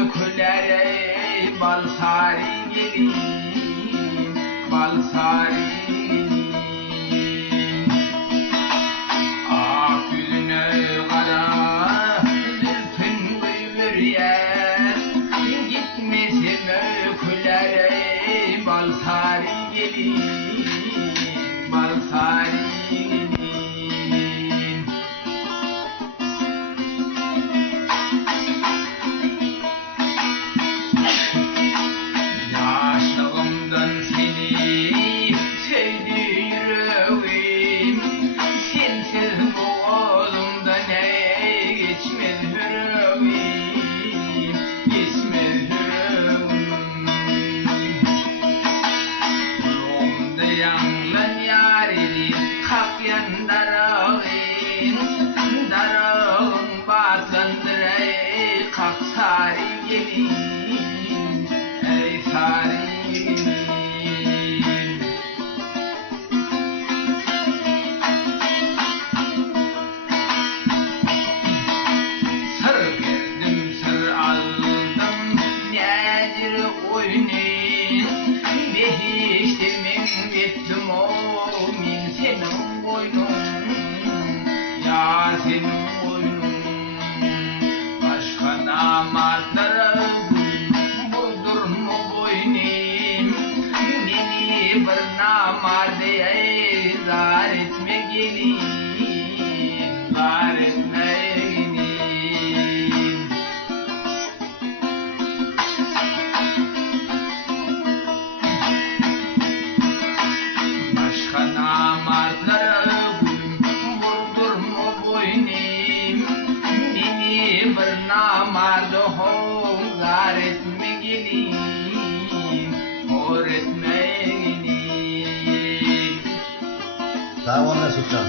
mökülere bal sari gelin, bal sari gelin. Ak yüzüne kara zülfün buyuruyor, gitmesi mökülere bal sari gelin, bal sari gelin. Yaşlığımdan seni sevdi yüreğim, sensiz boğazımda ne geçmez yüreğim, geçmez yüreğim. Ruhumda yanlan yarim, kalkyan darağım, darağım batındır ey kalk sari gelin, ey sari gelin. Sır verdim sır aldım nedir oyunun, behiştimin ettim o min senin boynun, ya senin boynun. Başka namartlara budur mu boynum, beni bir namar diye zar etme gelin, zar etme gelin. Başka namartlara budur mu boynum, beni bir namar dohum zar etme gelin, hor etme gelin. Sağ ol Mesutcan.